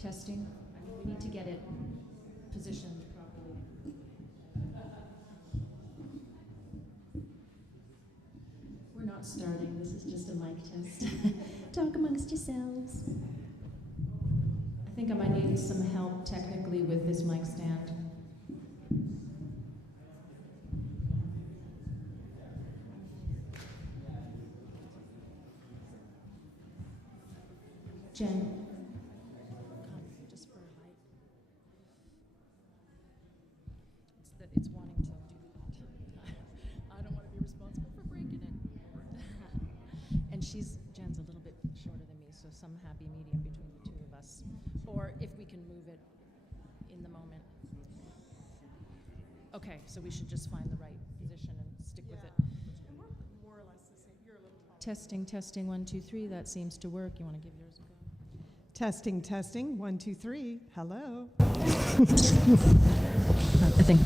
Testing. We need to get it positioned properly. We're not starting. This is just a mic test. Talk amongst yourselves. I think I might need some help technically with this mic stand. Jen. Just for a light. It's wanting to do that. I don't want to be responsible for breaking it. And Jen's a little bit shorter than me, so some happy medium between the two of us. Or if we can move it in the moment. Okay, so we should just find the right position and stick with it. We're more or less the same. You're a little taller. Testing, 1, 2, 3. That seems to work. You want to give yours a go? Testing, 1, 2, 3. Hello. I think.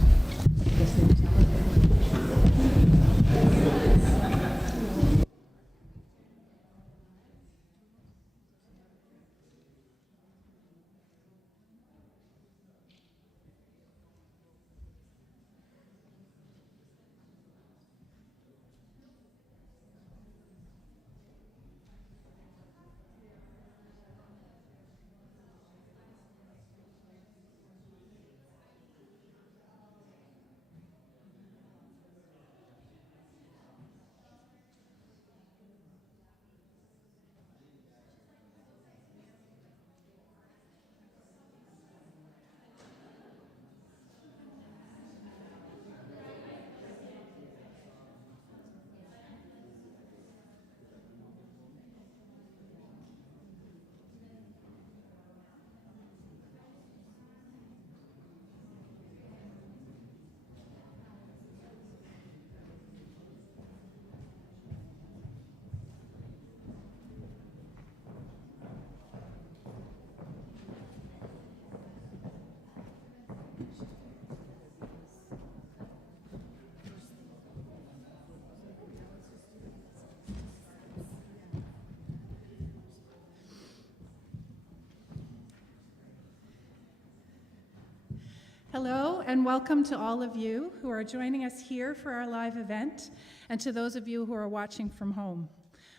Hello, and welcome to all of you who are joining us here for our live event, and to those of you who are watching from home.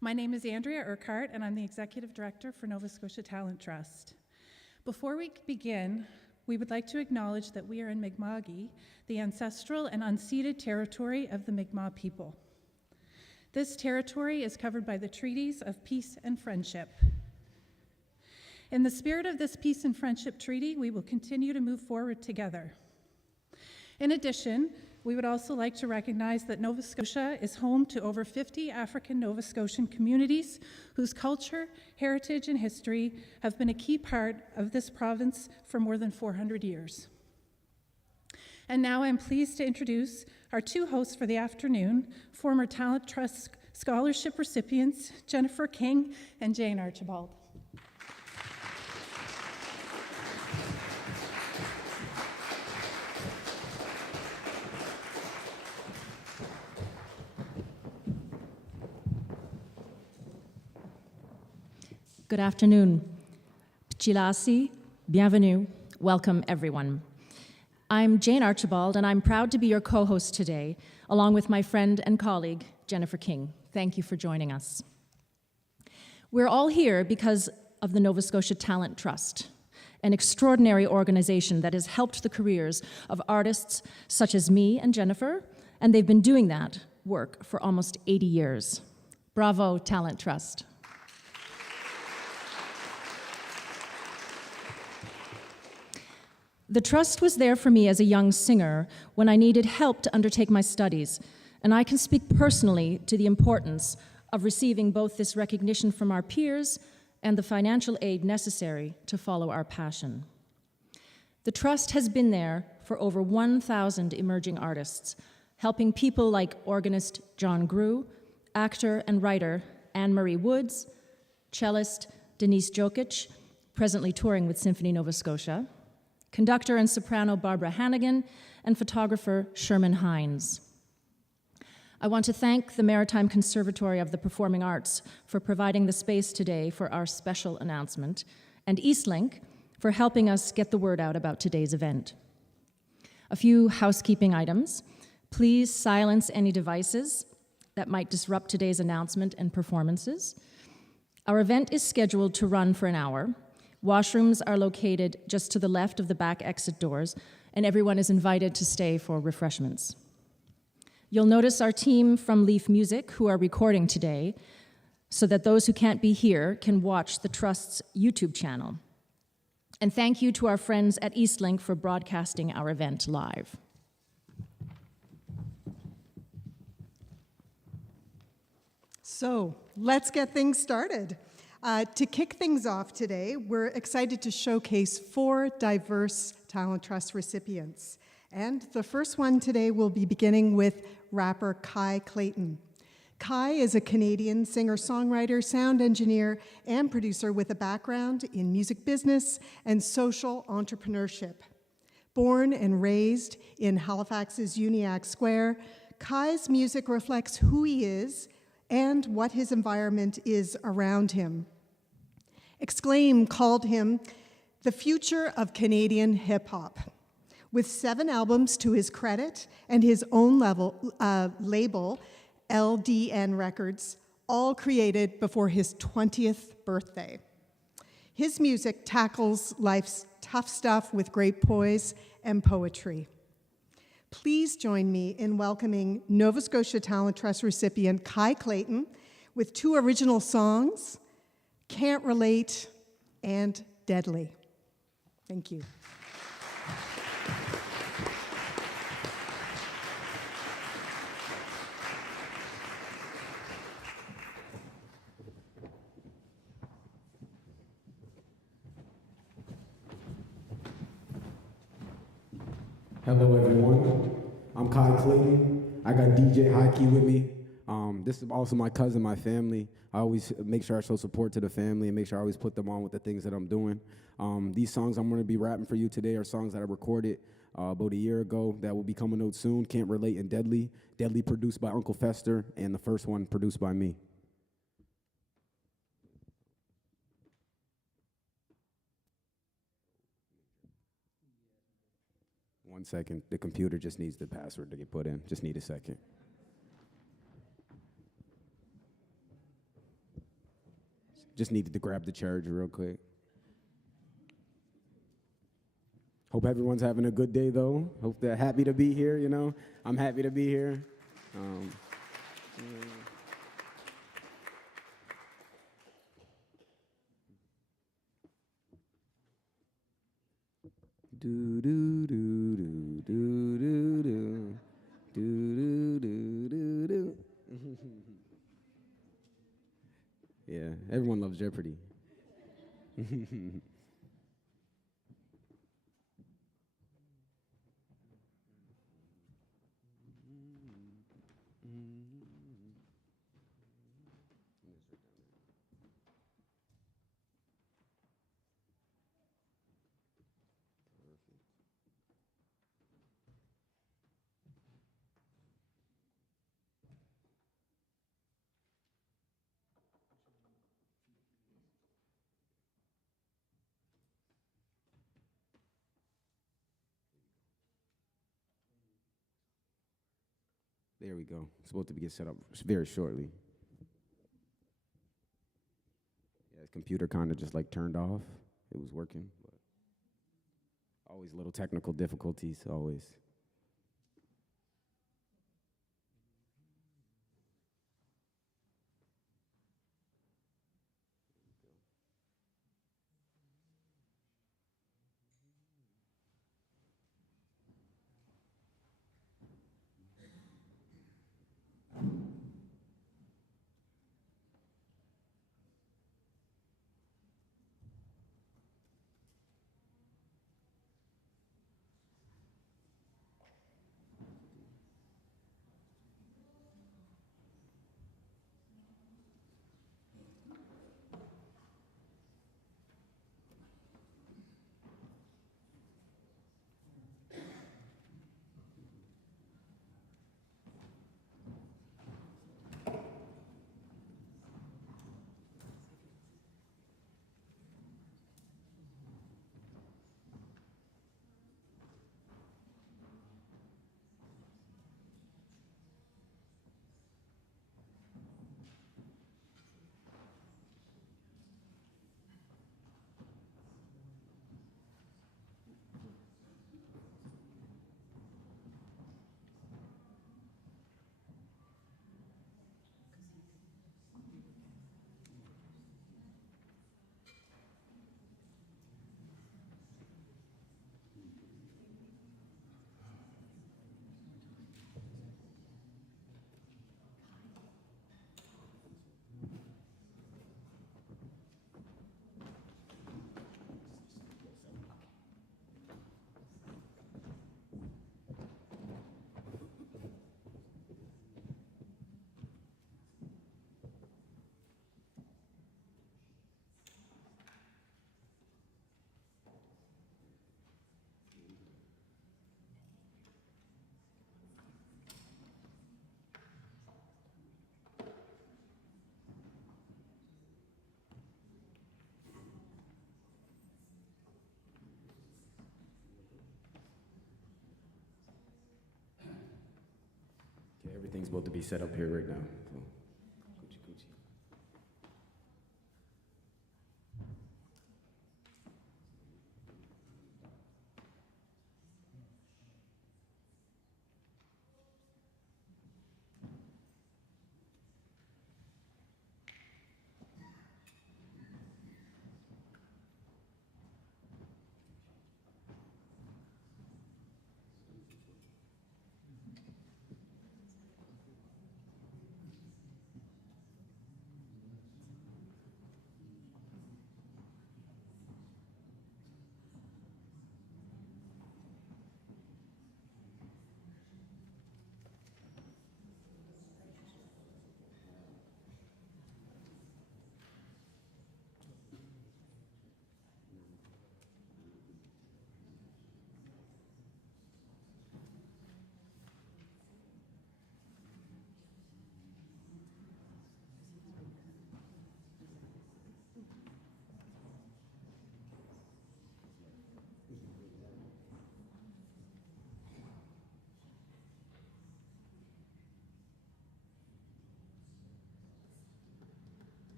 My name is Andrea Urquhart, and I'm the Executive Director for Nova Scotia Talent Trust. Before we begin, we would like to acknowledge that we are in Mi'kma'ki, the ancestral and unceded territory of the Mi'kmaq people. This territory is covered by the treaties of peace and friendship. In the spirit of this peace and friendship treaty, we will continue to move forward together. In addition, we would also like to recognize that Nova Scotia is home to over 50 African Nova Scotian communities whose culture, heritage, and history have been a key part of this province for more than 400 years. And now I'm pleased to introduce our two hosts for the afternoon, former Talent Trust Scholarship recipients, Jennifer King and Jane Archibald. Good afternoon. Pchilasi, bienvenue, welcome everyone. I'm Jane Archibald, and I'm proud to be your co-host today, along with my friend and colleague, Jennifer King. Thank you for joining us. We're all here because of the Nova Scotia Talent Trust, an extraordinary organization that has helped the careers of artists such as me and Jennifer, and they've been doing that work for almost 80 years. Bravo, Talent Trust. The trust was there for me as a young singer when I needed help to undertake my studies, and I can speak personally to the importance of receiving both this recognition from our peers and the financial aid necessary to follow our passion. The trust has been there for over 1,000 emerging artists, helping people like organist John Grew, actor and writer Anne-Marie Woods, cellist Denise Jokic, presently touring with Symphony Nova Scotia, conductor and soprano Barbara Hannigan, and photographer Sherman Hines. I want to thank the Maritime Conservatory of the Performing Arts for providing the space today for our special announcement, and Eastlink for helping us get the word out about today's event. A few housekeeping items. Please silence any devices that might disrupt today's announcement and performances. Our event is scheduled to run for an hour. Washrooms are located just to the left of the back exit doors, and everyone is invited to stay for refreshments. You'll notice our team from Leaf Music who are recording today so that those who can't be here can watch the Trust's YouTube channel. And thank you to our friends at Eastlink for broadcasting our event live. So let's get things started. To kick things off today, we're excited to showcase 4 diverse Talent Trust recipients. And the first one today will be beginning with rapper Kye Clayton. Kye is a Canadian singer-songwriter, sound engineer, and producer with a background in music business and social entrepreneurship. Born and raised in Halifax's Uniacke Square, Kye's music reflects who he is and what his environment is around him. Exclaim called him the future of Canadian hip-hop. With 7 albums to his credit and his own label, LDN Records, all created before his 20th birthday. His music tackles life's tough stuff with great poise and poetry. Please join me in welcoming Nova Scotia Talent Trust recipient Kye Clayton with 2 original songs, Can't Relate and Deadly. Thank you. Hello everyone, I'm Kye Clayton. I got DJ Kye with me. This is also my cousin, my family. I always make sure I show support to the family and make sure I always put them on with the things that I'm doing. These songs I'm gonna be rapping for you today are songs that I recorded about a year ago that will be coming out soon. Can't Relate and Deadly. Deadly produced by Uncle Fester, and the first one produced by me. One second, the computer just needs the password to get put in. Just need a second. Just needed to grab the charger real quick. Hope everyone's having a good day though. Hope they're happy to be here, you know. I'm happy to be here. Do do do do do do do do do do do. Yeah, everyone loves Jeopardy. There we go. It's supposed to be get set up very shortly. Yeah, the computer kind of just like turned off. It was working, but always little technical difficulties, always. everything's about to be set up here right now. So, coochie coochie.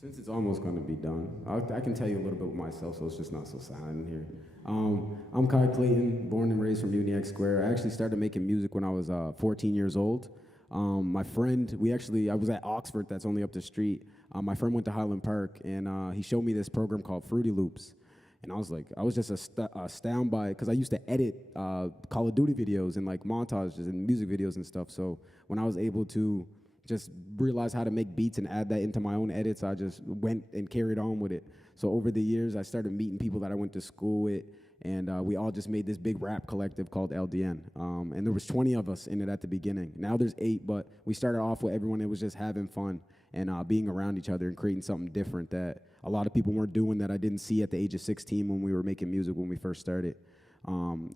Since it's almost going to be done, I can tell you a little bit about myself, so it's just not so silent in here. I'm Kye Clayton, born and raised from Union Square. I actually started making music when I was 14 years old. My friend, I was at Oxford, that's only up the street. My friend went to Highland Park, and he showed me this program called Fruity Loops. And I was just astounded by it, because I used to edit Call of Duty videos and like montages and music videos and stuff. So when I was able to just realize how to make beats and add that into my own edits, I just went and carried on with it. So over the years, I started meeting people that I went to school with, and we all just made this big rap collective called LDN. And there was 20 of us in it at the beginning. Now there's 8, but we started off with everyone that was just having fun and being around each other and creating something different that a lot of people weren't doing, that I didn't see at the age of 16 when we were making music when we first started.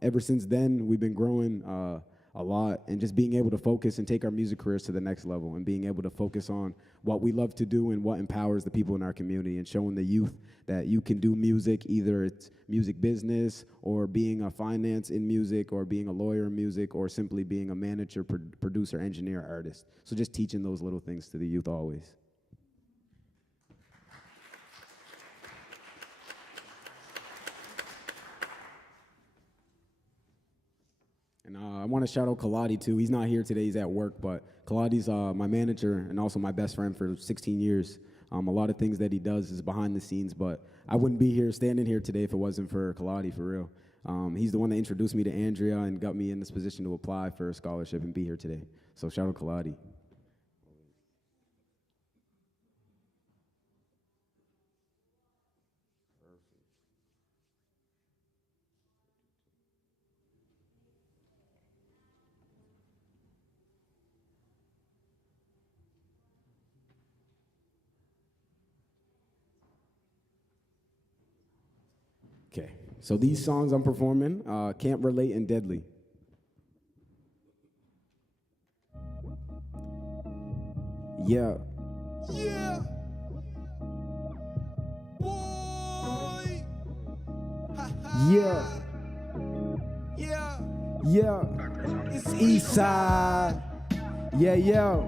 Ever since then, we've been growing a lot, and just being able to focus and take our music careers to the next level, and being able to focus on what we love to do and what empowers the people in our community, and showing the youth that you can do music, either it's music business or being a finance in music or being a lawyer in music or simply being a manager, producer, engineer, artist. So just teaching those little things to the youth always. And I want to shout out Kaladi too. He's not here today, he's at work, but Kaladi's my manager and also my best friend for 16 years. A lot of things that he does is behind the scenes, but I wouldn't be here, standing here today if it wasn't for Kaladi, for real. He's the one that introduced me to Andrea and got me in this position to apply for a scholarship and be here today. So shout out Kaladi. Okay, so these songs I'm performing, Can't Relate and Deadly. Yeah. Yeah. Boy. Yeah. Yeah. Yeah. It's East Side. Yeah, yeah.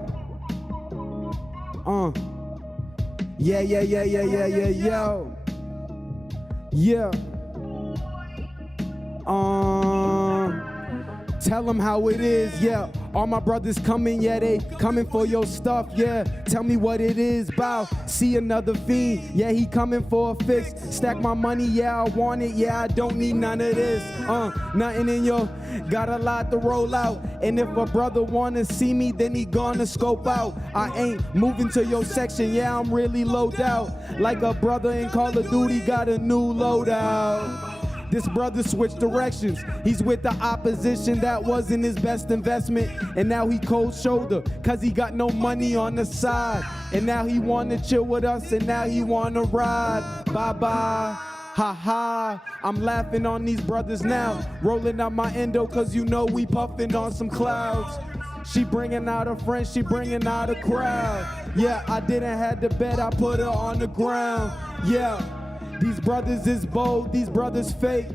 Yeah, yeah, yeah, yeah, yeah, yeah, yo. Yeah. Tell them how it is, yeah. All my brothers coming, yeah, they coming for your stuff, yeah. Tell me what it is, bow. See another fiend, yeah, he coming for a fix. Stack my money, yeah, I want it, yeah, I don't need none of this. Nothing in your, got a lot to roll out. And if a brother wanna see me, then he gonna scope out. I ain't moving to your section, yeah, I'm really low out. Like a brother in Call of Duty got a new loadout. This brother switched directions. He's with the opposition, that wasn't his best investment. And now he cold shoulder, cause he got no money on the side. And now he wanna chill with us, and now he wanna ride. Bye-bye, ha-ha. I'm laughing on these brothers now. Rolling out my endo, cause you know we puffing on some clouds. She bringing out her friends, she bringing out a crowd. Yeah, I didn't have the bet, I put her on the ground. Yeah. These brothers is bold, these brothers fake.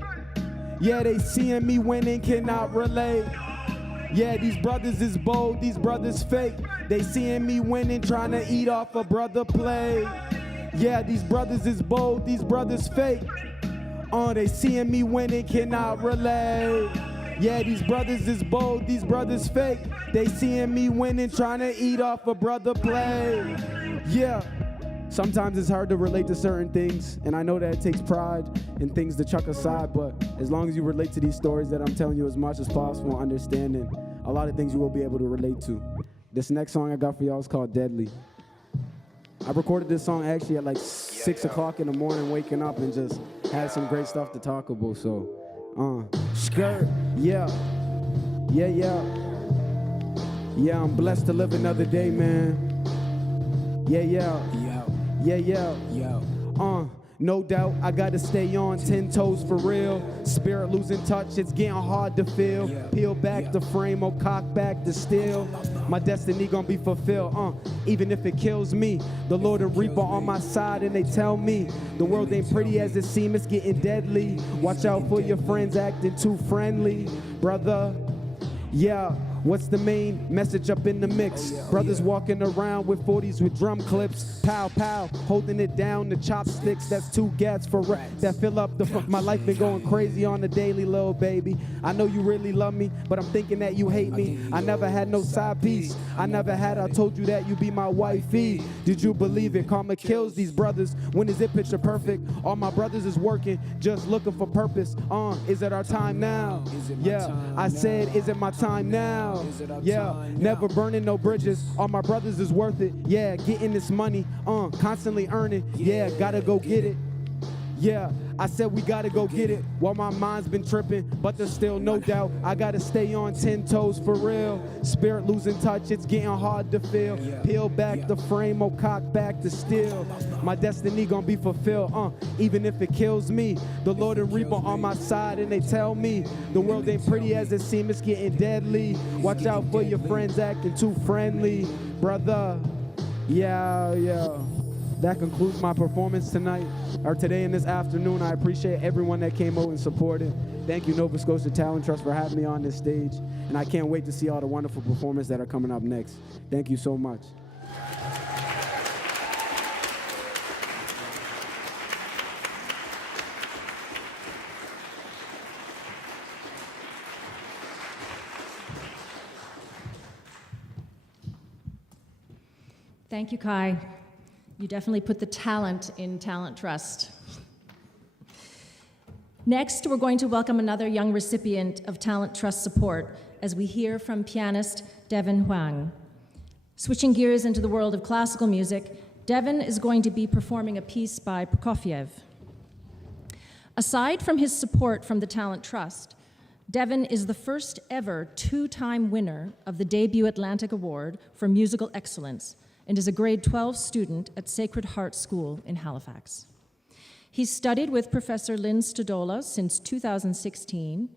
Yeah, they seeing me winning, cannot relate. Yeah, these brothers is bold, these brothers fake. They seeing me winning, trying to eat off a brother play. Yeah, these brothers is bold, these brothers fake. They seeing me winning, cannot relate. Yeah, these brothers is bold, these brothers fake. They seeing me winning, trying to eat off a brother play. Yeah. Sometimes it's hard to relate to certain things, and I know that it takes pride in things to chuck aside, but as long as you relate to these stories that I'm telling you as much as possible, understanding a lot of things you will be able to relate to. This next song I got for y'all is called Deadly. I recorded this song actually at like 6 o'clock in the morning, waking up, and just had some great stuff to talk about, so, skirt, yeah, yeah, yeah. Yeah, I'm blessed to live another day, man. Yeah, yeah. Yeah, yeah. No doubt, I gotta stay on 10 toes for real. Spirit losing touch, it's getting hard to feel. Peel back the frame, or cock back the steel. My destiny gonna be fulfilled, even if it kills me. The Lord and Reaper on my side, and they tell me the world ain't pretty as it seems, it's getting deadly. Watch out for your friends acting too friendly, brother. Yeah. What's the main message up in the mix? Brothers walking around with 40s with drum clips. Pow, pow, holding it down, the chopsticks. That's 2 gats for that fill up the My life been going crazy on the daily, little baby. I know you really love me, but I'm thinking that you hate me. I never had no side piece. I never had, I told you that you be my wifey. Did you believe it? Karma kills these brothers. When is it picture perfect? All my brothers is working, just looking for purpose. Is it our time now? Yeah, I said, is it my time now? Yeah, never burning no bridges. All my brothers is worth it. Yeah, getting this money, constantly earning. Yeah, gotta go get it. Yeah, I said we gotta go get it. While my mind's been tripping, but there's still no doubt. I gotta stay on 10 toes for real. Spirit losing touch, it's getting hard to feel. Peel back the frame, or cock back the steel. My destiny gonna be fulfilled, even if it kills me. The Lord and Reaper on my side, and they tell me the world ain't pretty as it seems, it's getting deadly. Watch out for your friends acting too friendly, brother. Yeah. That concludes my performance tonight, or today and this afternoon. I appreciate everyone that came out and supported. Thank you, Nova Scotia Talent Trust, for having me on this stage. And I can't wait to see all the wonderful performances that are coming up next. Thank you so much. Thank you, Kye. You definitely put the talent in Talent Trust. Next, we're going to welcome another young recipient of Talent Trust support as we hear from pianist Devin Huang. Switching gears into the world of classical music, Devin is going to be performing a piece by Prokofiev. Aside from his support from the Talent Trust, Devin is the first ever 2-time winner of the debut Atlantic Award for Musical Excellence and is a grade 12 student at Sacred Heart School in Halifax. He's studied with Professor Lynn Stodola since 2016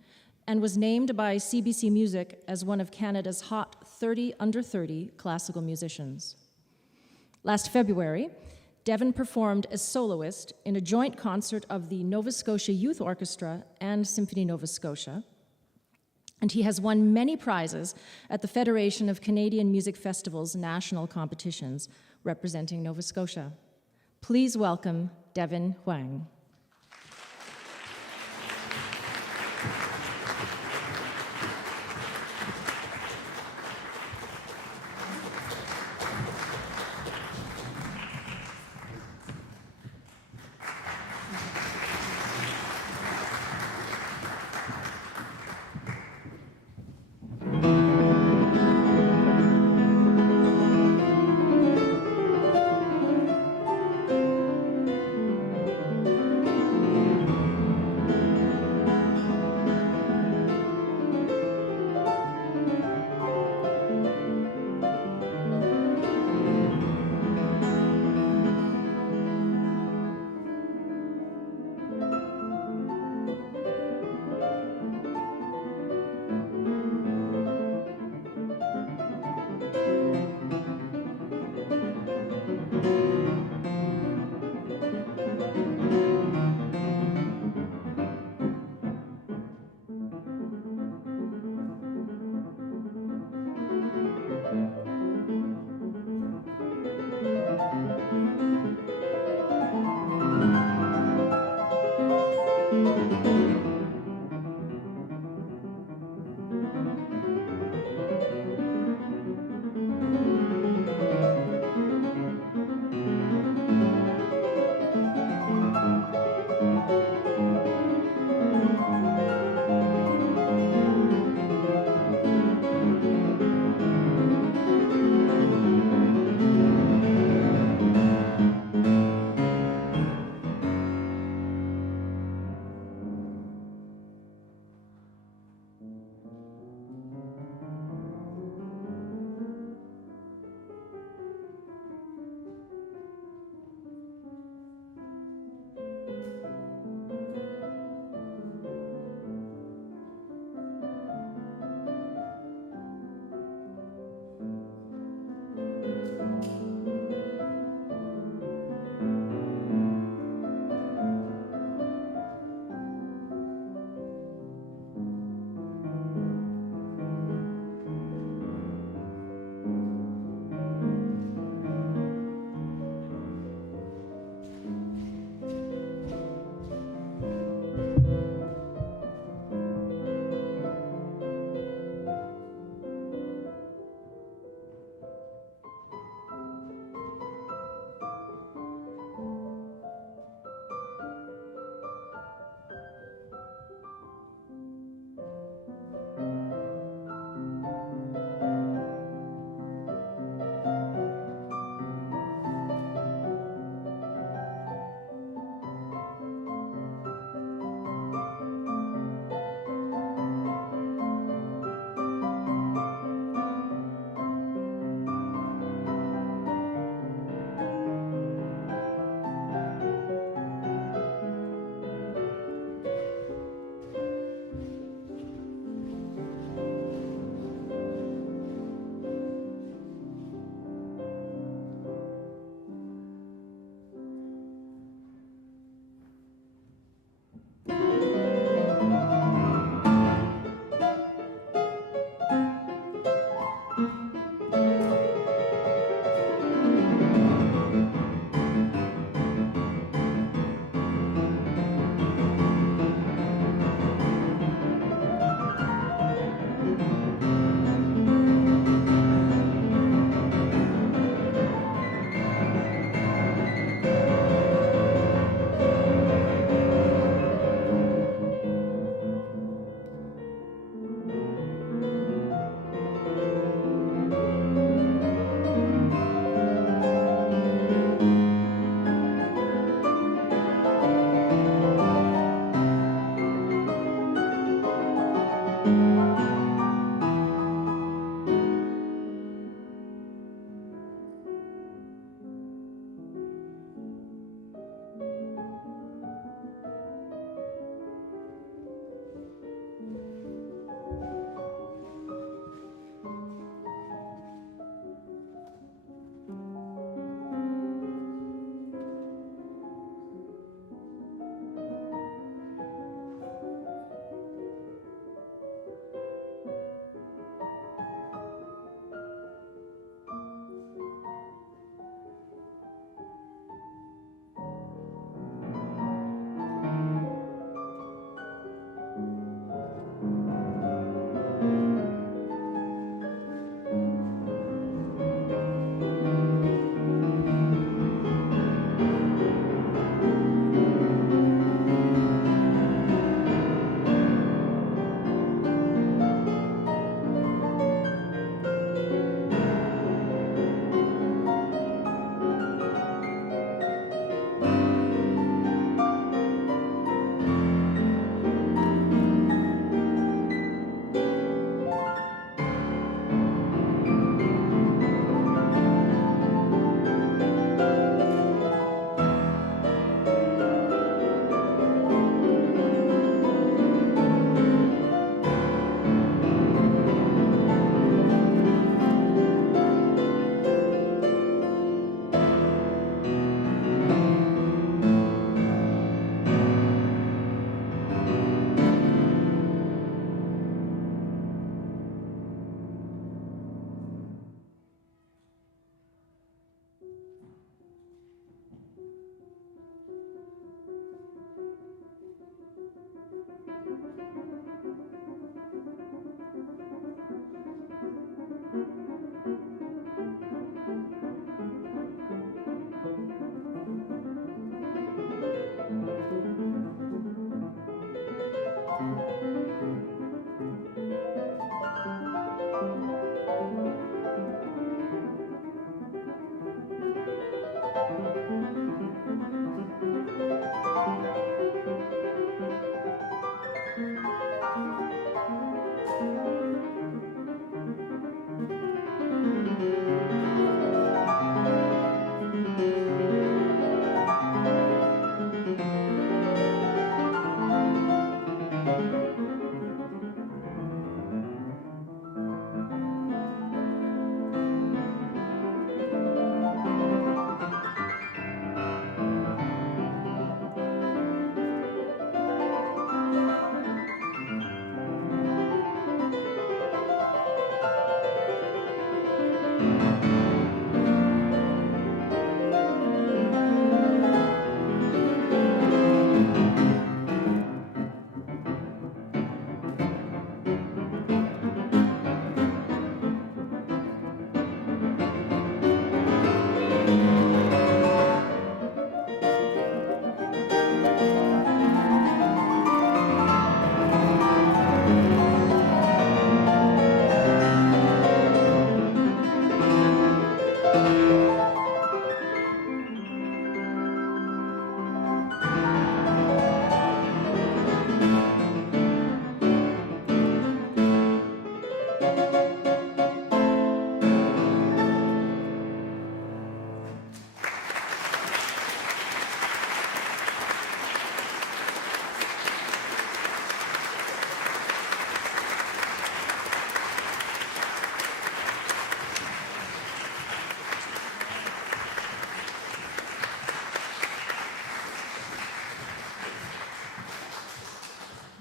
and was named by CBC Music as one of Canada's hot 30 under 30 classical musicians. Last February, Devin performed as soloist in a joint concert of the Nova Scotia Youth Orchestra and Symphony Nova Scotia, and he has won many prizes at the Federation of Canadian Music Festivals national competitions representing Nova Scotia. Please welcome Devin Huang.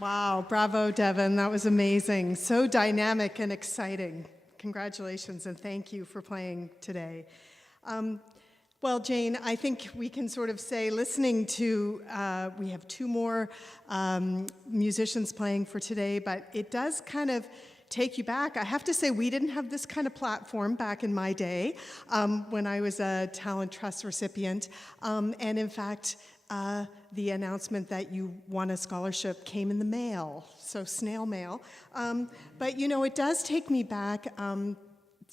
Wow, bravo, Devin. That was amazing. So dynamic and exciting. Congratulations, and thank you for playing today. Well, Jane, I think we can sort of say, listening to, we have two more musicians playing for today, but it does kind of take you back. I have to say, we didn't have this kind of platform back in my day when I was a Talent Trust recipient. And in fact, the announcement that you won a scholarship came in the mail, so snail mail. But, you know, it does take me back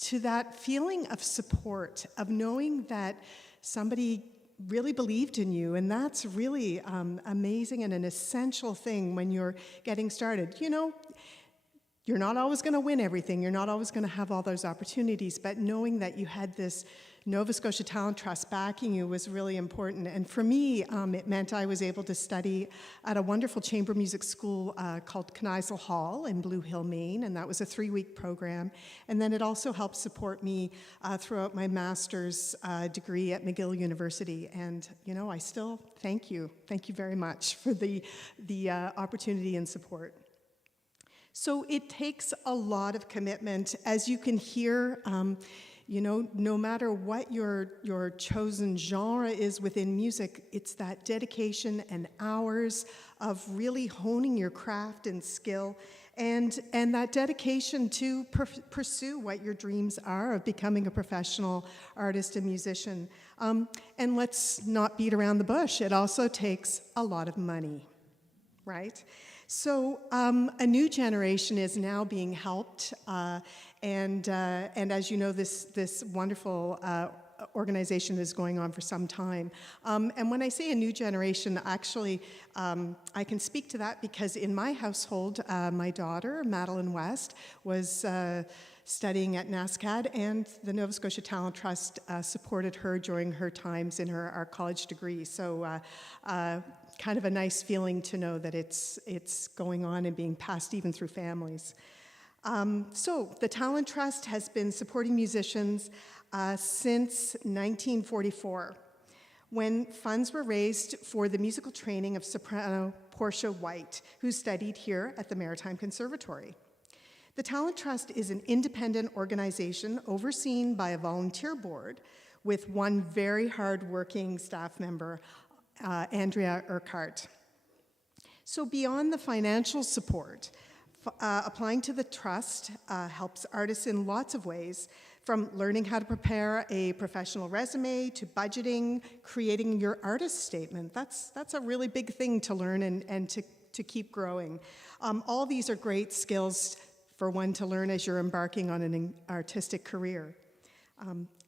to that feeling of support, of knowing that somebody really believed in you, and that's really amazing and an essential thing when you're getting started. You know, you're not always going to win everything, you're not always going to have all those opportunities, but knowing that you had this Nova Scotia Talent Trust backing you was really important. And for me, it meant I was able to study at a wonderful chamber music school called Kneisel Hall in Blue Hill, Maine, and that was a 3-week program. And then it also helped support me throughout my master's degree at McGill University. And, you know, I still thank you. Thank you very much for the opportunity and support. So it takes a lot of commitment. As you can hear, you know, no matter what your chosen genre is within music, it's that dedication and hours of really honing your craft and skill, and that dedication to pursue what your dreams are of becoming a professional artist and musician. And let's not beat around the bush. It also takes a lot of money, right? So a new generation is now being helped, and as you know, this wonderful organization is going on for some time. And when I say a new generation, actually, I can speak to that because in my household, my daughter, Madeline West, was studying at NASCAD, and the Nova Scotia Talent Trust supported her during her times in our college degree. So kind of a nice feeling to know that it's going on and being passed even through families. So the Talent Trust has been supporting musicians since 1944, when funds were raised for the musical training of soprano Portia White, who studied here at the Maritime Conservatory. The Talent Trust is an independent organization overseen by a volunteer board with one very hard-working staff member, Andrea Urquhart. So beyond the financial support, applying to the trust helps artists in lots of ways, from learning how to prepare a professional resume to budgeting, creating your artist statement. That's a really big thing to learn and to keep growing. All these are great skills for one to learn as you're embarking on an artistic career.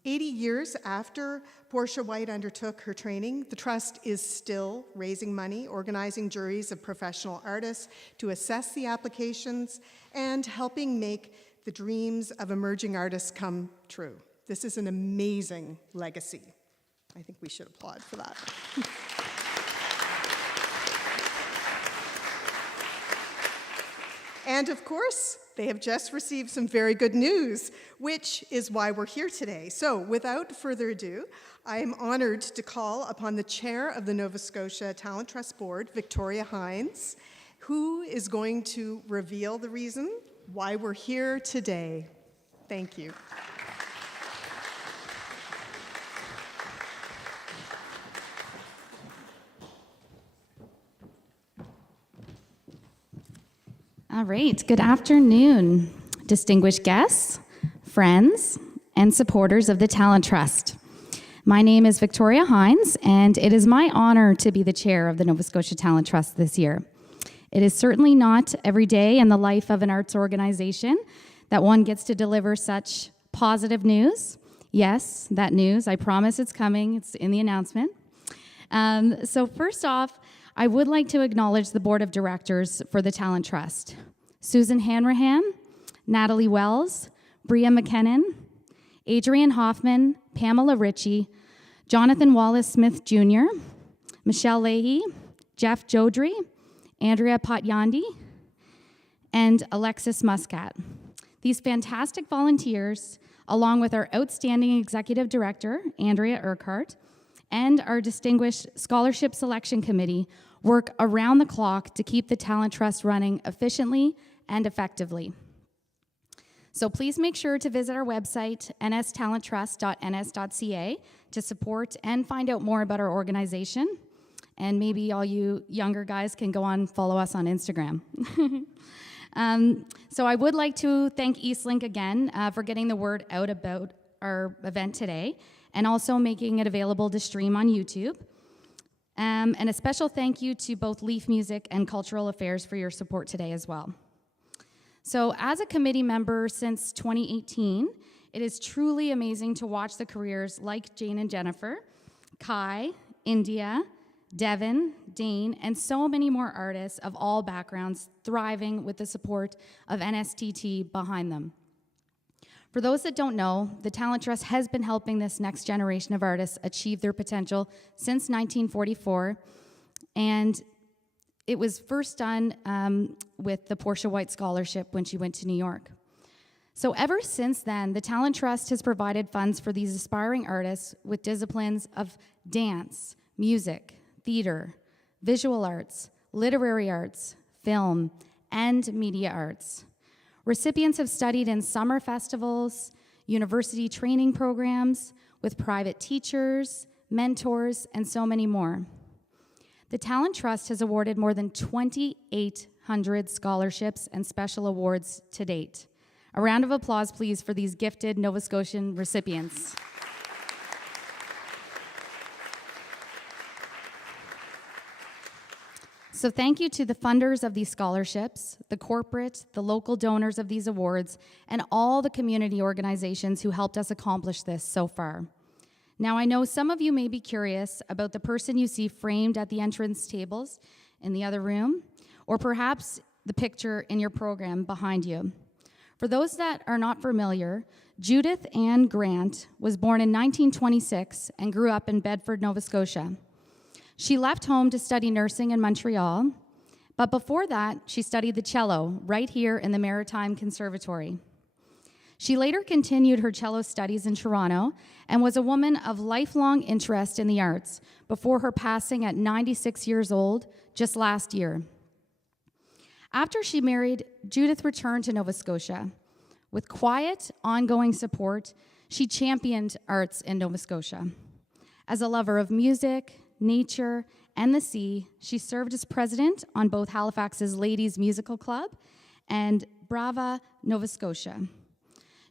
80 years after Portia White undertook her training, the Trust is still raising money, organizing juries of professional artists to assess the applications, and helping make the dreams of emerging artists come true. This is an amazing legacy. I think we should applaud for that. And of course, they have just received some very good news, which is why we're here today. So without further ado, I am honored to call upon the chair of the Nova Scotia Talent Trust Board, Victoria Hines, who is going to reveal the reason why we're here today. Thank you. All right, good afternoon, distinguished guests, friends, and supporters of the Talent Trust. My name is Victoria Hines, and it is my honor to be the chair of the Nova Scotia Talent Trust this year. It is certainly not every day in the life of an arts organization that one gets to deliver such positive news. Yes, that news, I promise it's coming, it's in the announcement. So first off, I would like to acknowledge the Board of Directors for the Talent Trust. Susan Hanrahan, Natalie Wells, Bria McKinnon, Adrian Hoffman, Pamela Ritchie, Jonathan Wallace-Smith Jr., Michelle Leahy, Jeff Jodry, Andrea Patyandi, and Alexis Muscat. These fantastic volunteers, along with our outstanding Executive Director, Andrea Urquhart, and our distinguished Scholarship Selection Committee, work around the clock to keep the Talent Trust running efficiently and effectively. So please make sure to visit our website, nstalenttrust.ns.ca, to support and find out more about our organization. And maybe all you younger guys can go on and follow us on Instagram. So I would like to thank Eastlink again for getting the word out about our event today, and also making it available to stream on YouTube. And a special thank you to both Leaf Music and Cultural Affairs for your support today as well. So as a committee member since 2018, it is truly amazing to watch the careers like Jane and Jennifer, Kye, India, Devin, Dane, and so many more artists of all backgrounds thriving with the support of NSTT behind them. For those that don't know, the Talent Trust has been helping this next generation of artists achieve their potential since 1944, and it was first done with the Portia White Scholarship when she went to New York. So ever since then, the Talent Trust has provided funds for these aspiring artists with disciplines of dance, music, theater, visual arts, literary arts, film, and media arts. Recipients have studied in summer festivals, university training programs, with private teachers, mentors, and so many more. The Talent Trust has awarded more than 2,800 scholarships and special awards to date. A round of applause, please, for these gifted Nova Scotian recipients. So thank you to the funders of these scholarships, the corporate, the local donors of these awards, and all the community organizations who helped us accomplish this so far. Now, I know some of you may be curious about the person you see framed at the entrance tables in the other room, or perhaps the picture in your program behind you. For those that are not familiar, Judith Ann Grant was born in 1926 and grew up in Bedford, Nova Scotia. She left home to study nursing in Montreal, but before that, she studied the cello right here in the Maritime Conservatory. She later continued her cello studies in Toronto and was a woman of lifelong interest in the arts before her passing at 96 years old just last year. After she married, Judith returned to Nova Scotia. With quiet, ongoing support, she championed arts in Nova Scotia. As a lover of music, nature, and the sea, she served as president on both Halifax's Ladies Musical Club and Brava, Nova Scotia.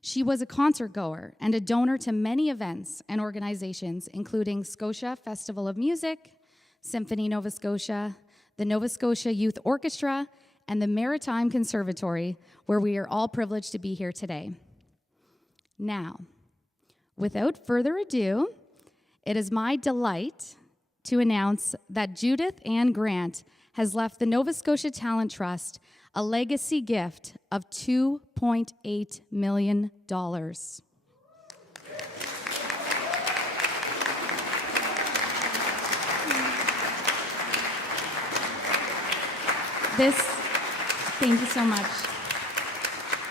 She was a concert goer and a donor to many events and organizations, including Scotia Festival of Music, Symphony Nova Scotia, the Nova Scotia Youth Orchestra, and the Maritime Conservatory, where we are all privileged to be here today. Now, without further ado, it is my delight to announce that Judith Ann Grant has left the Nova Scotia Talent Trust a legacy gift of $2.8 million. Thank you so much.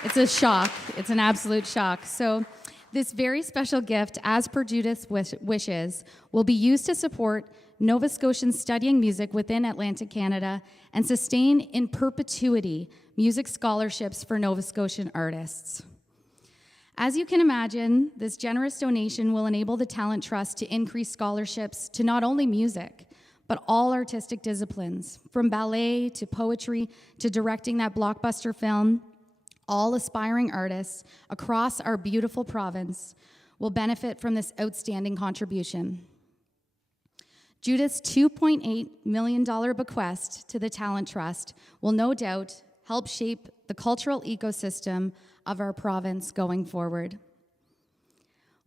It's a shock. It's an absolute shock. So this very special gift, as per Judith's wishes, will be used to support Nova Scotians studying music within Atlantic Canada and sustain in perpetuity music scholarships for Nova Scotian artists. As you can imagine, this generous donation will enable the Talent Trust to increase scholarships to not only music, but all artistic disciplines, from ballet to poetry to directing that blockbuster film. All aspiring artists across our beautiful province will benefit from this outstanding contribution. Judith's $2.8 million bequest to the Talent Trust will no doubt help shape the cultural ecosystem of our province going forward.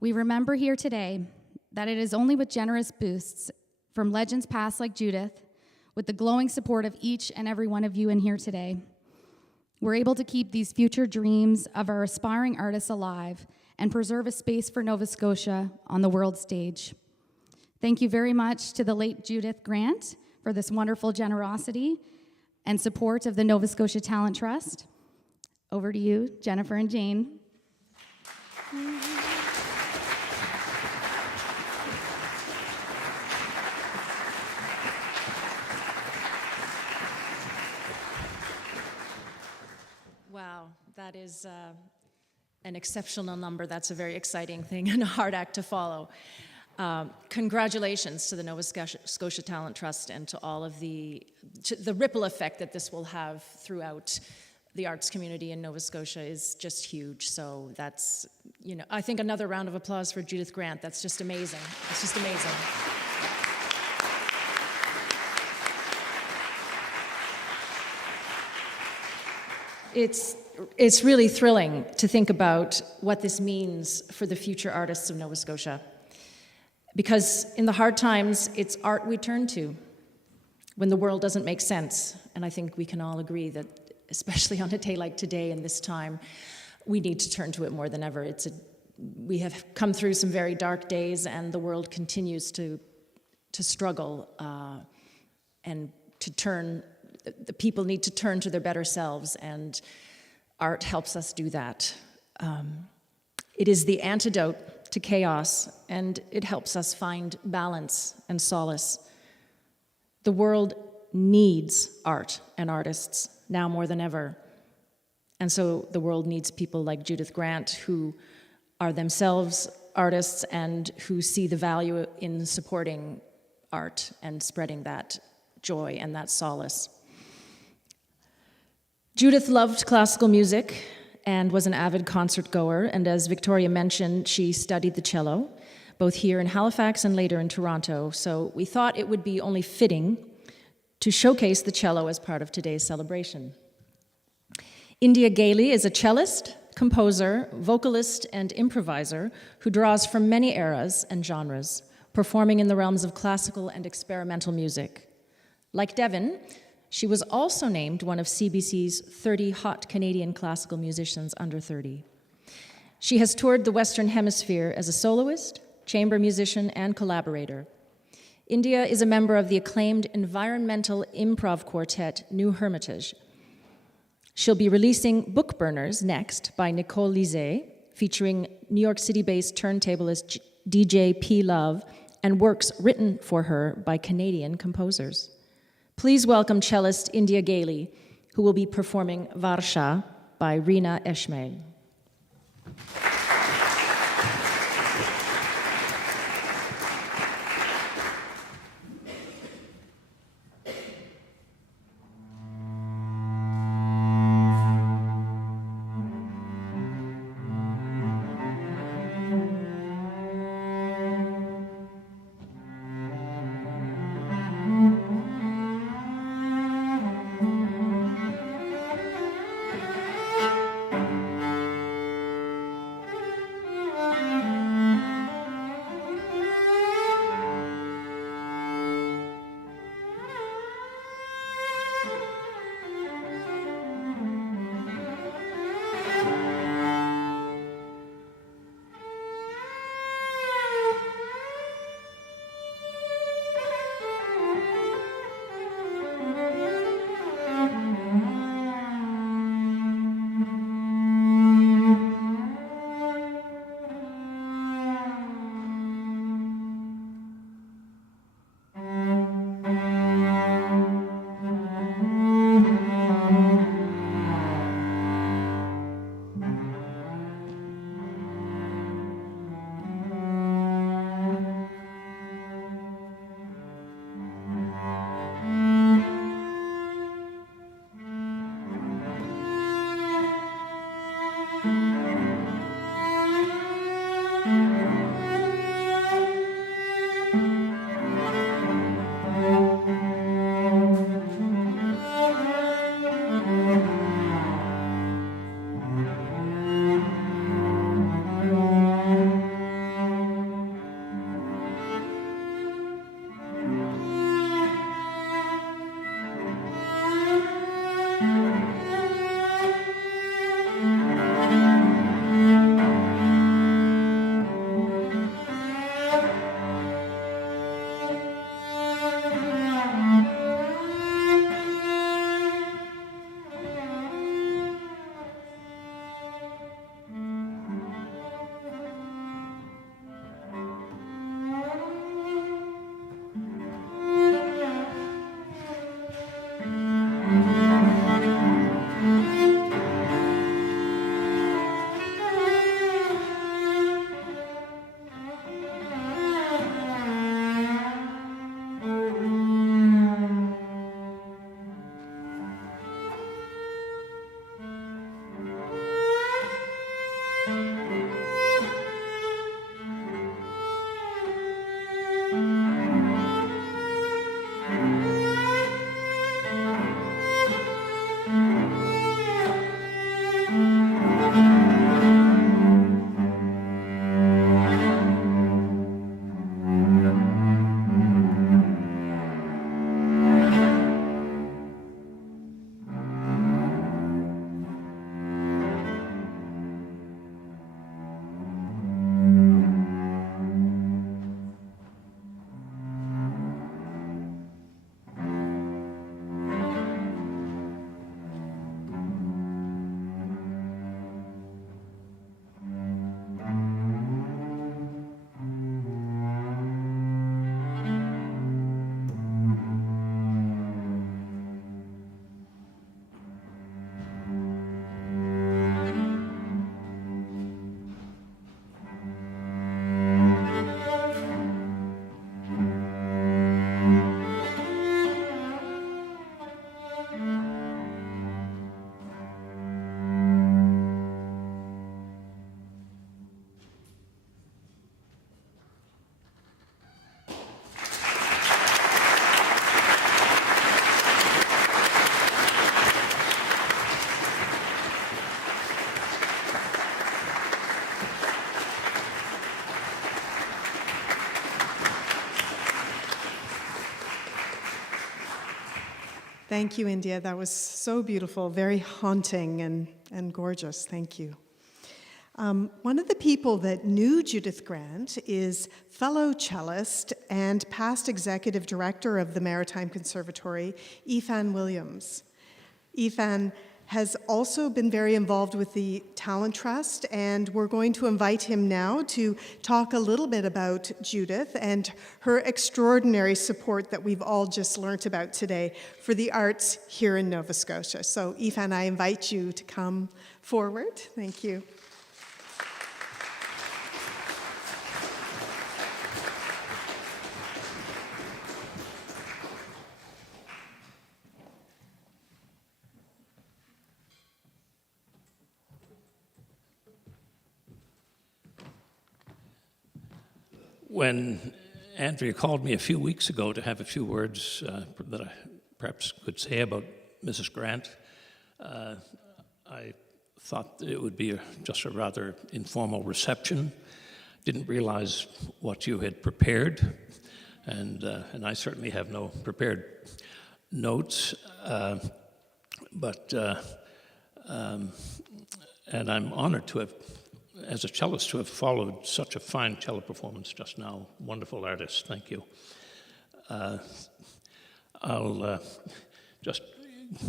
We remember here today that it is only with generous boosts from legends past like Judith, with the glowing support of each and every one of you in here today, we're able to keep these future dreams of our aspiring artists alive and preserve a space for Nova Scotia on the world stage. Thank you very much to the late Judith Grant for this wonderful generosity and support of the Nova Scotia Talent Trust. Over to you, Jennifer and Jane. is an exceptional number. That's a very exciting thing and a hard act to follow. Congratulations to the Nova Scotia Talent Trust and to all of the ripple effect that this will have throughout the arts community in Nova Scotia is just huge. So that's, I think another round of applause for Judith Grant. That's just amazing. It's just amazing. It's really thrilling to think about what this means for the future artists of Nova Scotia. Because in the hard times, it's art we turn to when the world doesn't make sense. And I think we can all agree that, especially on a day like today in this time, we need to turn to it more than ever. We have come through some very dark days, and the world continues to struggle and to turn. The people need to turn to their better selves, and art helps us do that. It is the antidote to chaos, and it helps us find balance and solace. The world needs art and artists now more than ever. And so the world needs people like Judith Grant, who are themselves artists and who see the value in supporting art and spreading that joy and that solace. Judith loved classical music and was an avid concert goer, and as Victoria mentioned, she studied the cello, both here in Halifax and later in Toronto, so we thought it would be only fitting to showcase the cello as part of today's celebration. India Gailey is a cellist, composer, vocalist, and improviser who draws from many eras and genres, performing in the realms of classical and experimental music. Like Devin, she was also named one of CBC's 30 Hot Canadian Classical Musicians Under 30. She has toured the Western Hemisphere as a soloist, chamber musician, and collaborator. India is a member of the acclaimed environmental improv quartet New Hermitage. She'll be releasing Book Burners next by Nicole Lizet, featuring New York City-based turntablist DJ P. Love, and works written for her by Canadian composers. Please welcome cellist India Gailey, who will be performing Varsha by Rina Eshmail. Thank you, India. That was so beautiful, very haunting and gorgeous. Thank you. One of the people that knew Judith Grant is fellow cellist and past executive director of the Maritime Conservatory, Ethan Williams. Ethan has also been very involved with the Talent Trust, and we're going to invite him now to talk a little bit about Judith and her extraordinary support that we've all just learnt about today for the arts here in Nova Scotia. So, Ethan, I invite you to come forward. Thank you. When Andrea called me a few weeks ago to have a few words that I perhaps could say about Mrs. Grant, I thought that it would be just a rather informal reception. Didn't realize what you had prepared, and I certainly have no prepared notes, and I'm honored to have, as a cellist, to have followed such a fine cello performance just now. Wonderful artist, thank you. I'll just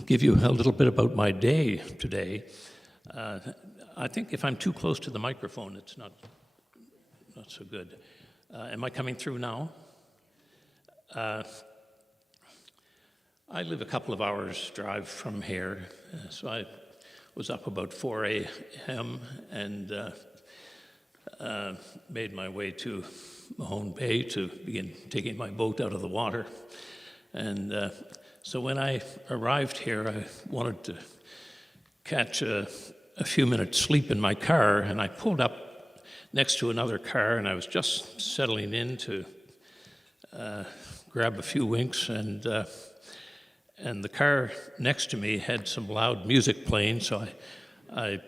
give you a little bit about my day today. I think if I'm too close to the microphone, it's not so good. Am I coming through now? I live a couple of hours drive from here, so I was up about 4 a.m. and made my way to Mahone Bay to begin taking my boat out of the water. And so when I arrived here, I wanted to catch a few minutes sleep in my car, and I pulled up next to another car, and I was just settling in to grab a few winks, and the car next to me had some loud music playing, so I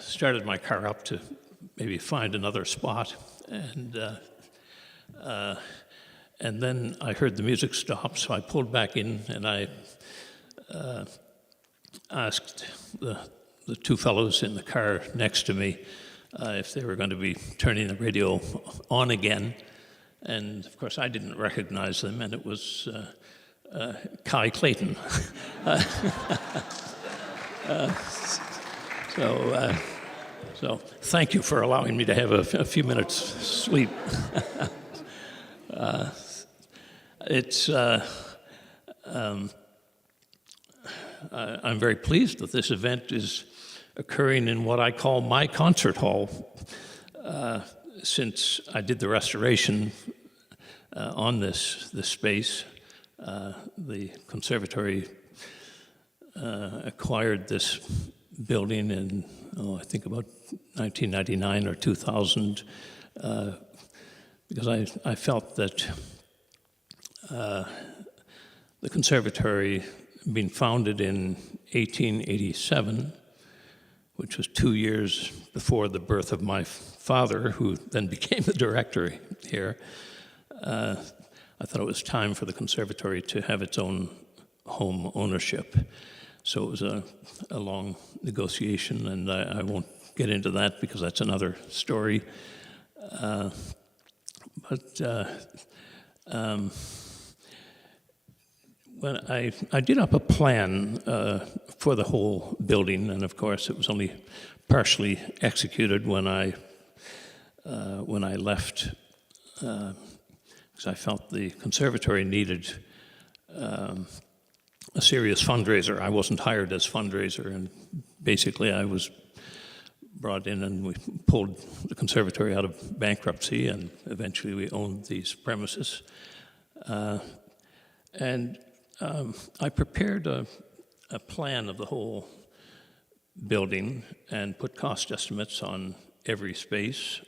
started my car up to maybe find another spot, and then I heard the music stop, so I pulled back in, and I asked the two fellows in the car next to me if they were going to be turning the radio on again, and of course I didn't recognize them, and it was Kye Clayton. So thank you for allowing me to have a few minutes sleep. I'm very pleased that this event is occurring in what I call my concert hall. Since I did the restoration on this space, the Conservatory acquired this building in, I think about 1999 or 2000, because I felt that the Conservatory, being founded in 1887, which was 2 years before the birth of my father, who then became the director here, I thought it was time for the Conservatory to have its own home ownership. So it was a long negotiation, and I won't get into that because that's another story. When I did up a plan for the whole building, and of course it was only partially executed when I left, because I felt the Conservatory needed a serious fundraiser. I wasn't hired as fundraiser, and basically I was brought in and we pulled the Conservatory out of bankruptcy, and eventually we owned these premises. I prepared a plan of the whole building and put cost estimates on every space.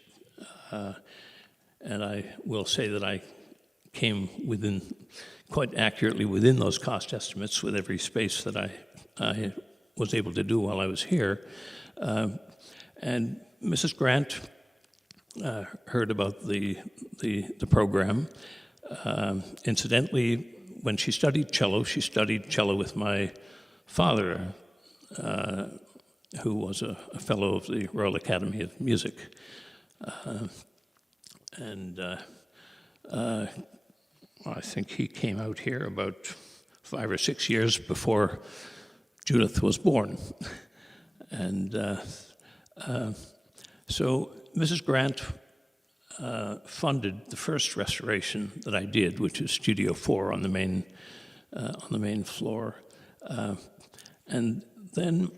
And I will say that I came quite accurately within those cost estimates with every space that I was able to do while I was here. And Mrs. Grant heard about the program. Incidentally, when she studied cello with my father, who was a fellow of the Royal Academy of Music. I think he came out here about 5 or 6 years before Judith was born. And so Mrs. Grant funded the first restoration that I did, which is Studio 4 on the main floor. And then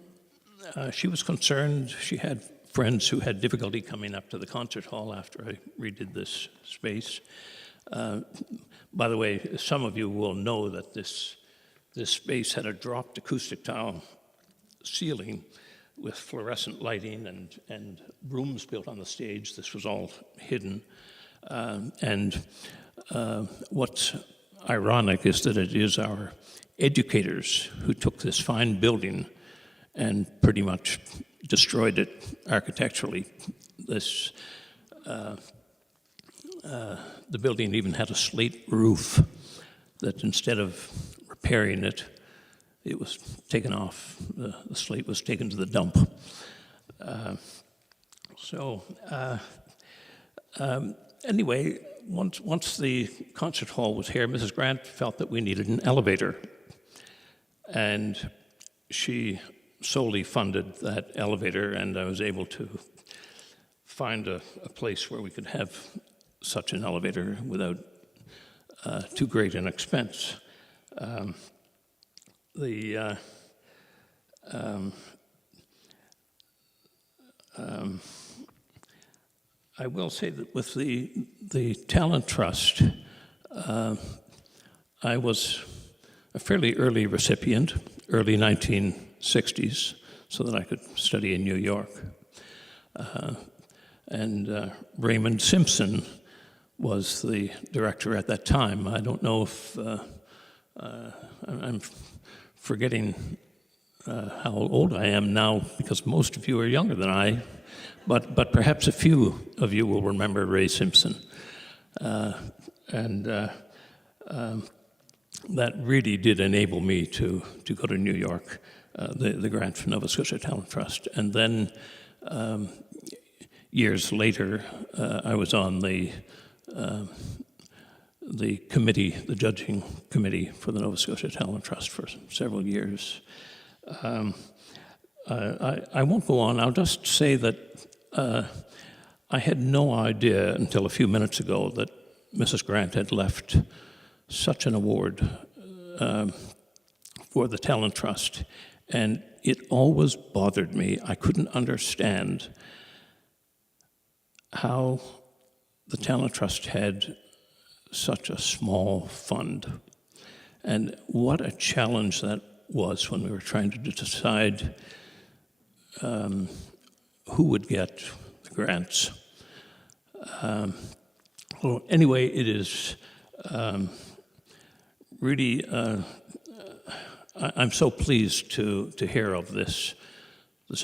she was concerned. She had friends who had difficulty coming up to the concert hall after I redid this space. By the way, some of you will know that this space had a dropped acoustic tile ceiling with fluorescent lighting and rooms built on the stage. This was all hidden. What's ironic is that it is our educators who took this fine building and pretty much destroyed it architecturally. The building even had a slate roof that instead of repairing it, it was taken off. The slate was taken to the dump. Anyway, once the concert hall was here, Mrs. Grant felt that we needed an elevator. And she solely funded that elevator, and I was able to find a place where we could have such an elevator without too great an expense. I will say that with the Talent Trust, I was a fairly early recipient, early 1960s, so that I could study in New York. Raymond Simpson was the director at that time. I don't know if I'm forgetting how old I am now, because most of you are younger than I, but perhaps a few of you will remember Ray Simpson. That really did enable me to go to New York, the grant for Nova Scotia Talent Trust. And then years later, I was on the committee, the judging committee for the Nova Scotia Talent Trust for several years. I won't go on. I'll just say that I had no idea until a few minutes ago that Mrs. Grant had left such an award for the Talent Trust, and it always bothered me. I couldn't understand how the Talent Trust had such a small fund, and what a challenge that was when we were trying to decide who would get the grants. Well, anyway, it is really, I'm so pleased to hear of this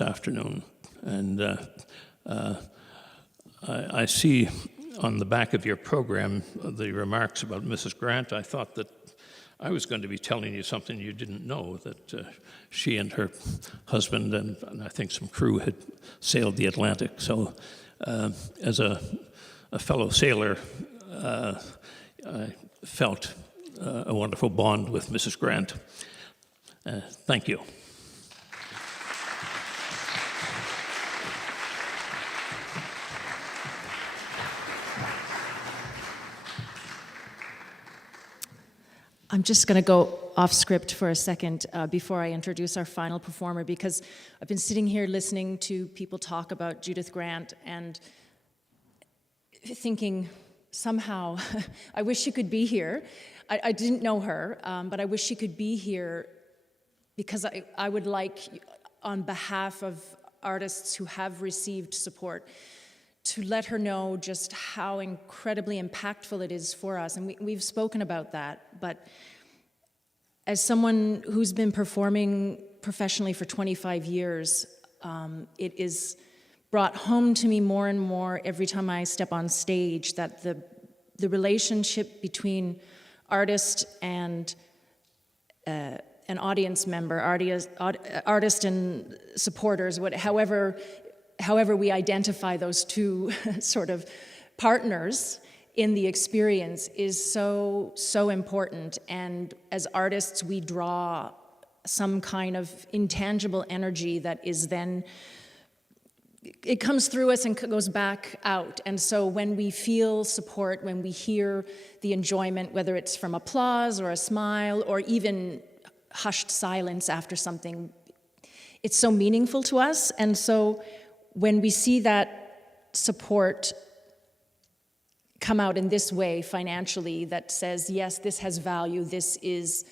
afternoon. And I see on the back of your program the remarks about Mrs. Grant. I thought that I was going to be telling you something you didn't know, that she and her husband and I think some crew had sailed the Atlantic. So as a fellow sailor, I felt a wonderful bond with Mrs. Grant. Thank you. I'm just going to go off script for a second before I introduce our final performer, because I've been sitting here listening to people talk about Judith Grant and thinking somehow, I wish she could be here. I didn't know her, but I wish she could be here, because I would like, on behalf of artists who have received support, to let her know just how incredibly impactful it is for us. And we've spoken about that, but as someone who's been performing professionally for 25 years, it is brought home to me more and more every time I step on stage that the relationship between artist and an audience member, artist and supporters, however we identify those two sort of partners in the experience is so, so important. And as artists, we draw some kind of intangible energy that is then, it comes through us and goes back out. And so when we feel support, when we hear the enjoyment, whether it's from applause or a smile or even hushed silence after something, it's so meaningful to us. And so when we see that support come out in this way financially, that says, yes, this has value, there's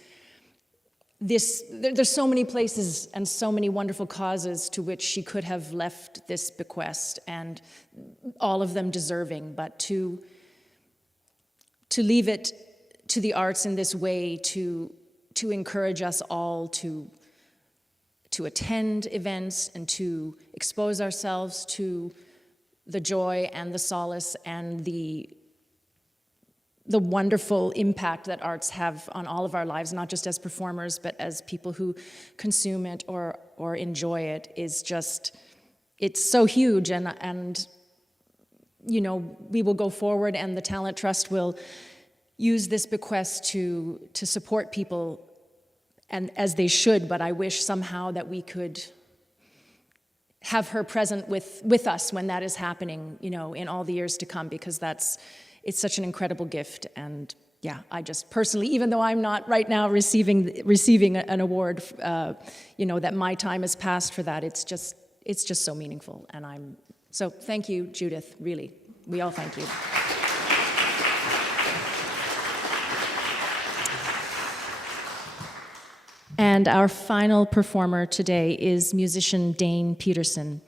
so many places and so many wonderful causes to which she could have left this bequest, and all of them deserving, but to leave it to the arts in this way to encourage us all to attend events and to expose ourselves to the joy and the solace and the wonderful impact that arts have on all of our lives, not just as performers, but as people who consume it or enjoy it, is just, it's so huge. And you know, we will go forward, and the Talent Trust will use this bequest to support people, and as they should, but I wish somehow that we could have her present with us when that is happening, you know, in all the years to come, because it's such an incredible gift. And yeah, I just personally, even though I'm not right now receiving an award, you know, that my time has passed for that, it's just so meaningful. And so thank you, Judith, really. We all thank you. And our final performer today is musician Dane Pedersen.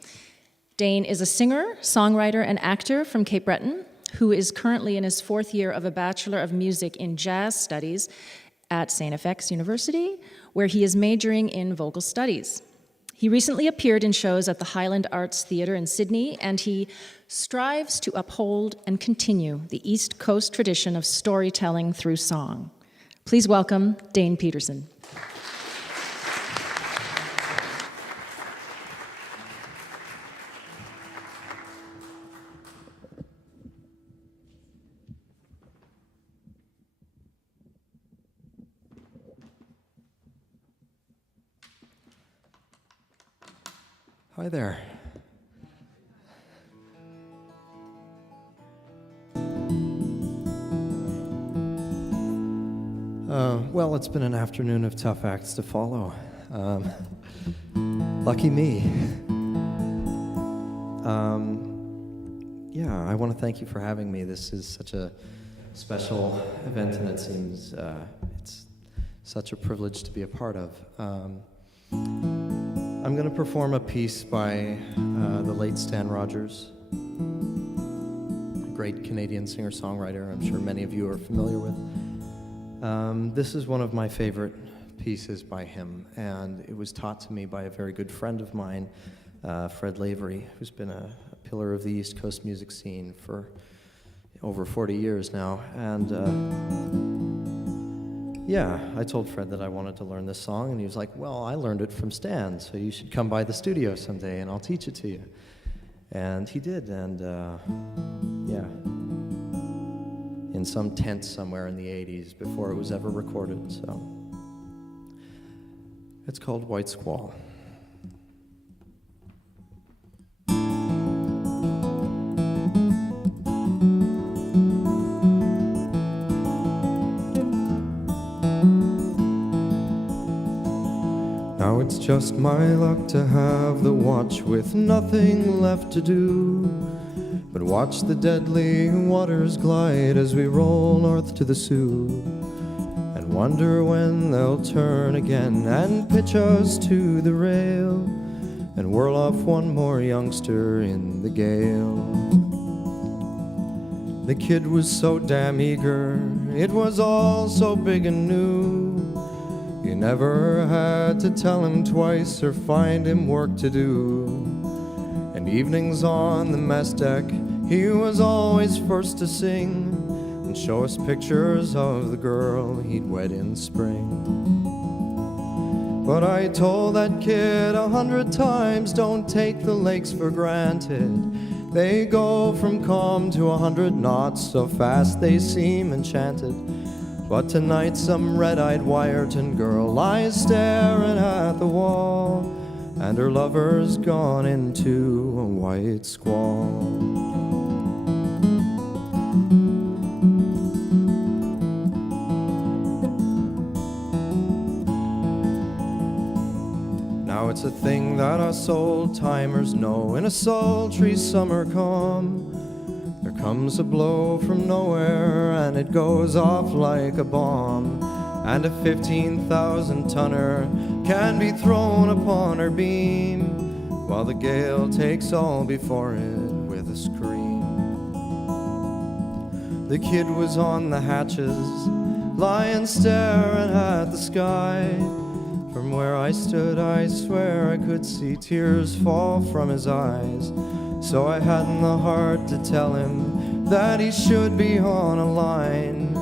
Dane is a singer, songwriter, and actor from Cape Breton who is currently in his 4th year of a Bachelor of Music in Jazz Studies at St. FX University, where he is majoring in vocal studies. He recently appeared in shows at the Highland Arts Theatre in Sydney, and he strives to uphold and continue the East Coast tradition of storytelling through song. Please welcome Dane Pedersen. Hi there. Well, it's been an afternoon of tough acts to follow. Lucky me. Yeah, I want to thank you for having me. This is such a special event, and it seems it's such a privilege to be a part of. I'm going to perform a piece by the late Stan Rogers, a great Canadian singer-songwriter I'm sure many of you are familiar with. This is one of my favorite pieces by him, and it was taught to me by a very good friend of mine, Fred Lavery, who's been a pillar of the East Coast music scene for over 40 years now. And yeah, I told Fred that I wanted to learn this song, and he was like, well, I learned it from Stan, so you should come by the studio someday and I'll teach it to you. And he did, and yeah, in some tent somewhere in the 80s before it was ever recorded, so. It's called White Squall. Now it's just my luck to have the watch with nothing left to do but watch the deadly waters glide as we roll north to the Sioux, and wonder when they'll turn again and pitch us to the rail and whirl off one more youngster in the gale. The kid was so damn eager, it was all so big and new. You never had to tell him twice or find him work to do. And evenings on the mess deck, he was always first to sing, and and show us pictures of the girl he'd wed in spring. But I told that kid 100 times, don't take the lakes for granted. They go from calm to 100 knots, so fast they seem enchanted. But tonight some red-eyed Wyerton girl lies staring at the wall, and her lover's gone into a white squall. Now it's a thing that us old-timers know. In a sultry summer calm, there comes a blow from nowhere, and it goes off like a bomb. And a 15,000-tonner can be thrown upon her beam, while the gale takes all before it with a scream. The kid was on the hatches, lying staring at the sky. From where I stood, I swear I could see tears fall from his eyes. So I hadn't the heart to tell him that he should be on a line,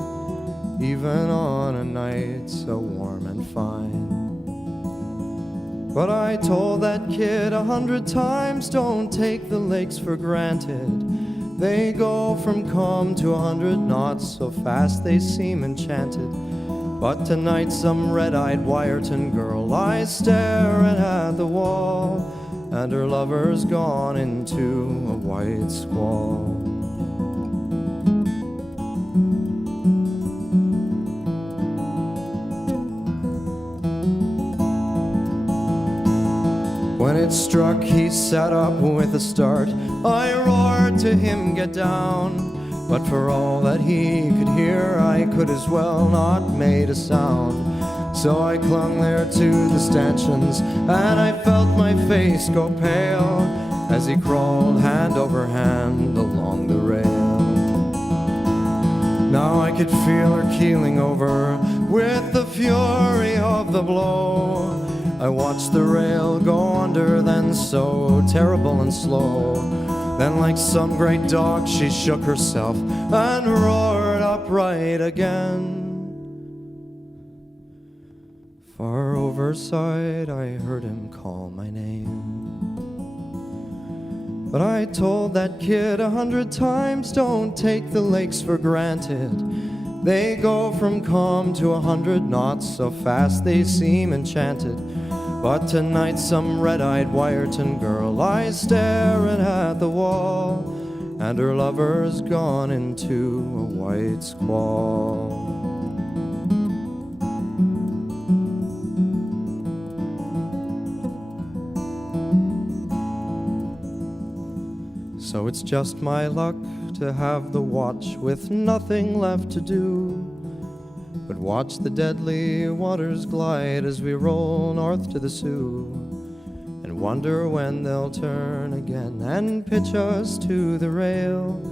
even on a night so warm and fine. But I told that kid 100 times, don't take the lakes for granted. They go from calm to 100 knots, so fast they seem enchanted. But tonight some red-eyed Wyerton girl lies staring at the wall, and her lover's gone into a white squall. When it struck, he sat up with a start. I roared to him, get down. But for all that he could hear, I could as well not made a sound. So I clung there to the stanchions, and I felt my face go pale as he crawled hand over hand along the rail. Now I could feel her keeling over with the fury of the blow. I watched the rail go under, then so terrible and slow. Then like some great dog she shook herself and roared upright again. Far overside I heard him call my name. But I told that kid 100 times, don't take the lakes for granted. They go from calm to 100 knots, so fast they seem enchanted. But tonight some red-eyed Wyerton girl lies staring at the wall, and her lover's gone into a white squall. So it's just my luck to have the watch with nothing left to do but watch the deadly waters glide as we roll north to the Sioux, and wonder when they'll turn again and pitch us to the rail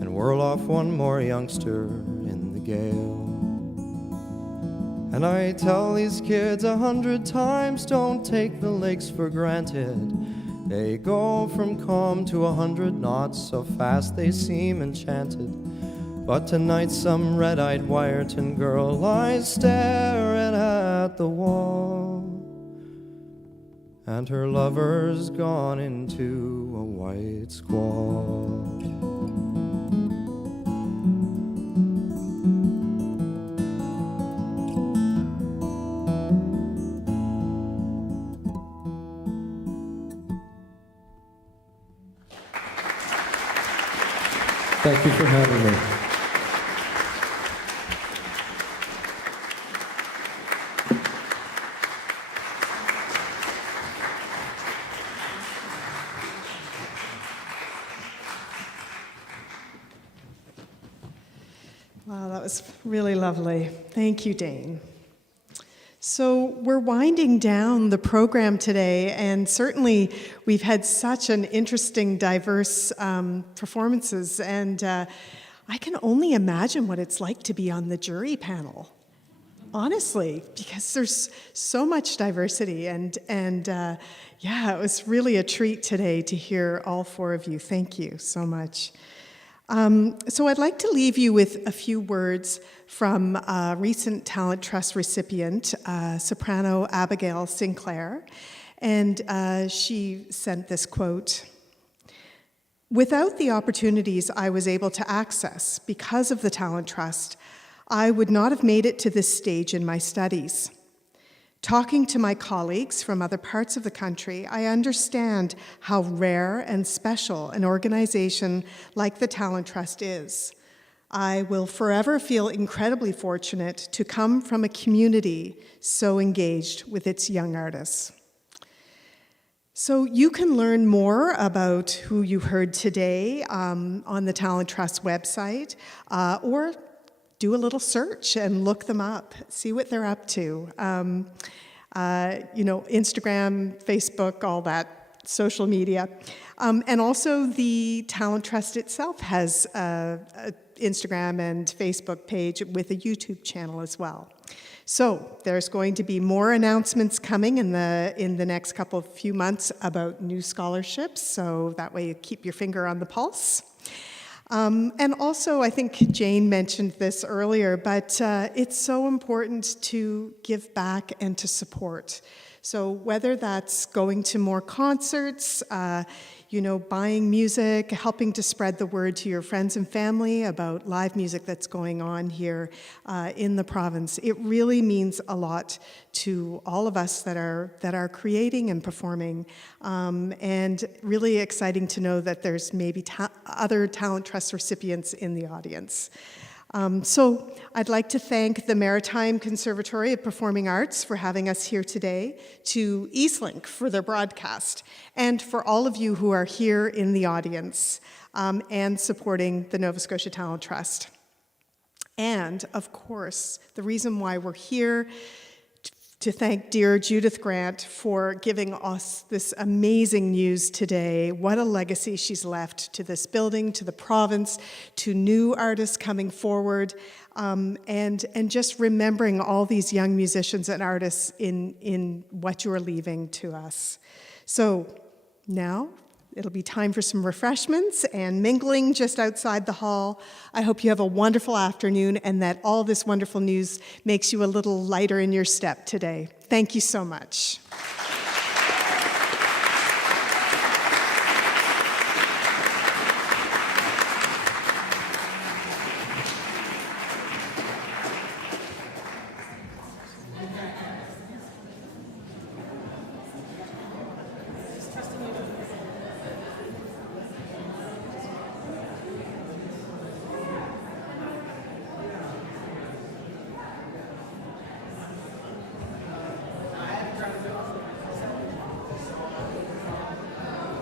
and whirl off one more youngster in the gale. And I tell these kids 100 times, don't take the lakes for granted. They go from calm to 100 knots, so fast they seem enchanted. But tonight some red-eyed Wyerton girl lies staring at the wall, and her lover's gone into a white squall. Thank you for having me. Wow, that was really lovely. Thank you, Dane. So we're winding down the program today, and certainly we've had such an interesting, diverse performances, and I can only imagine what it's like to be on the jury panel, honestly, because there's so much diversity, and yeah, it was really a treat today to hear all four of you. Thank you so much. So I'd like to leave you with a few words from a recent Talent Trust recipient, soprano Abigail Sinclair, and she sent this quote: "Without the opportunities I was able to access because of the Talent Trust, I would not have made it to this stage in my studies. Talking to my colleagues from other parts of the country, I understand how rare and special an organization like the Talent Trust is. I will forever feel incredibly fortunate to come from a community so engaged with its young artists." So you can learn more about who you heard today on the Talent Trust website, or do a little search and look them up, see what they're up to. Instagram, Facebook, all that social media. And also the Talent Trust itself has an Instagram and Facebook page with a YouTube channel as well. So there's going to be more announcements coming in the next few months about new scholarships, so that way you keep your finger on the pulse. And also, I think Jane mentioned this earlier, but it's so important to give back and to support. So whether that's going to more concerts, buying music, helping to spread the word to your friends and family about live music that's going on here in the province, it really means a lot to all of us that are creating and performing. And really exciting to know that there's maybe other Talent Trust recipients in the audience. So I'd like to thank the Maritime Conservatory of Performing Arts for having us here today, to Eastlink for their broadcast, and for all of you who are here in the audience and supporting the Nova Scotia Talent Trust. And, of course, the reason why we're here, to thank dear Judith Grant for giving us this amazing news today. What a legacy she's left to this building, to the province, to new artists coming forward, and just remembering all these young musicians and artists in what you're leaving to us. So now it'll be time for some refreshments and mingling just outside the hall. I hope you have a wonderful afternoon and that all this wonderful news makes you a little lighter in your step today. Thank you so much.